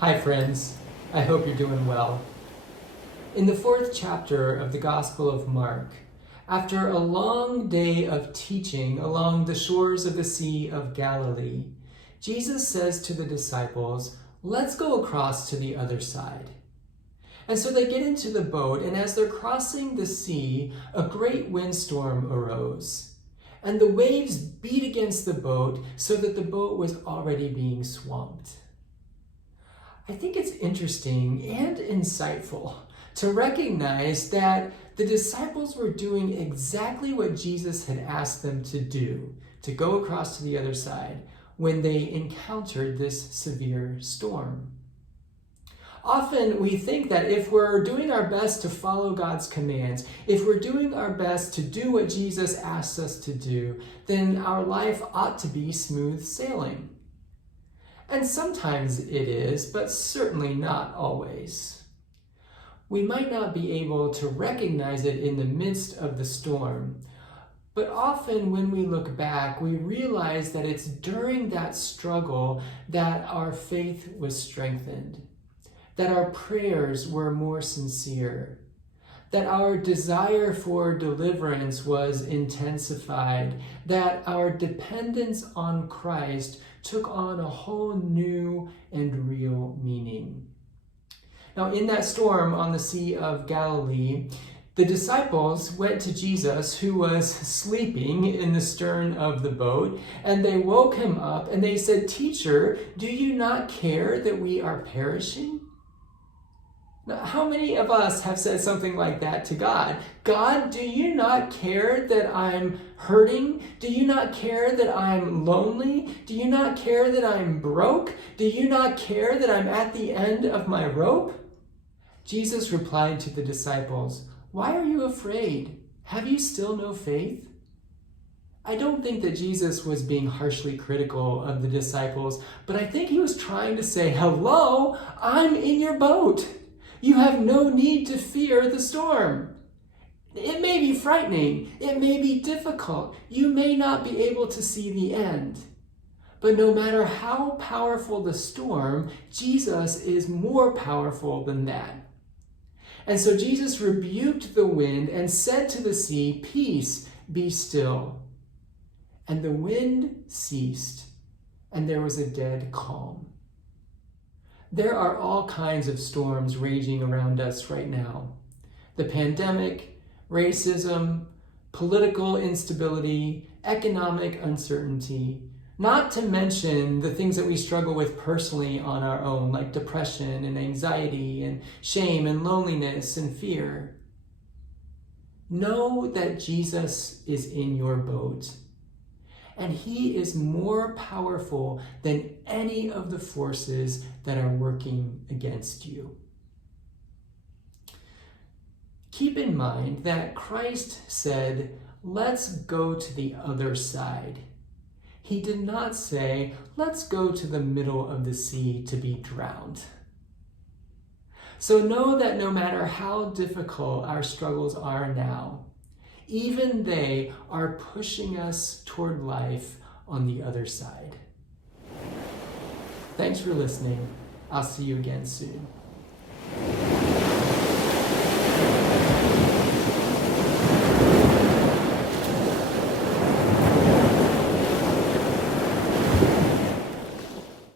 Hi friends, I hope you're doing well. In the 4th chapter of the Gospel of Mark, after a long day of teaching along the shores of the Sea of Galilee, Jesus says to the disciples, "Let's go across to the other side." And so they get into the boat, and as they're crossing the sea, a great windstorm arose. And the waves beat against the boat so that the boat was already being swamped. I think it's interesting and insightful to recognize that the disciples were doing exactly what Jesus had asked them to do, to go across to the other side, when they encountered this severe storm. Often we think that if we're doing our best to follow God's commands, if we're doing our best to do what Jesus asks us to do, then our life ought to be smooth sailing. And sometimes it is, but certainly not always. We might not be able to recognize it in the midst of the storm, but often when we look back, we realize that it's during that struggle that our faith was strengthened, that our prayers were more sincere, that our desire for deliverance was intensified, that our dependence on Christ took on a whole new and real meaning. Now, in that storm on the Sea of Galilee, the disciples went to Jesus, who was sleeping in the stern of the boat, and they woke him up and they said, "Teacher, do you not care that we are perishing?" Now, how many of us have said something like that to God? "God, do you not care that I'm hurting? Do you not care that I'm lonely? Do you not care that I'm broke? Do you not care that I'm at the end of my rope?" Jesus replied to the disciples, "Why are you afraid? Have you still no faith?" I don't think that Jesus was being harshly critical of the disciples, but I think he was trying to say, "Hello, I'm in your boat. You have no need to fear the storm. It may be frightening. It may be difficult. You may not be able to see the end. But no matter how powerful the storm, Jesus is more powerful than that." And so Jesus rebuked the wind and said to the sea, "Peace, be still." And the wind ceased, and there was a dead calm. There are all kinds of storms raging around us right now. The pandemic, racism, political instability, economic uncertainty, not to mention the things that we struggle with personally on our own, like depression and anxiety and shame and loneliness and fear. Know that Jesus is in your boat, and he is more powerful than any of the forces that are working against you. Keep in mind that Christ said, "Let's go to the other side." He did not say, "Let's go to the middle of the sea to be drowned." So know that no matter how difficult our struggles are now, even they are pushing us toward life on the other side. Thanks for listening. I'll see you again soon.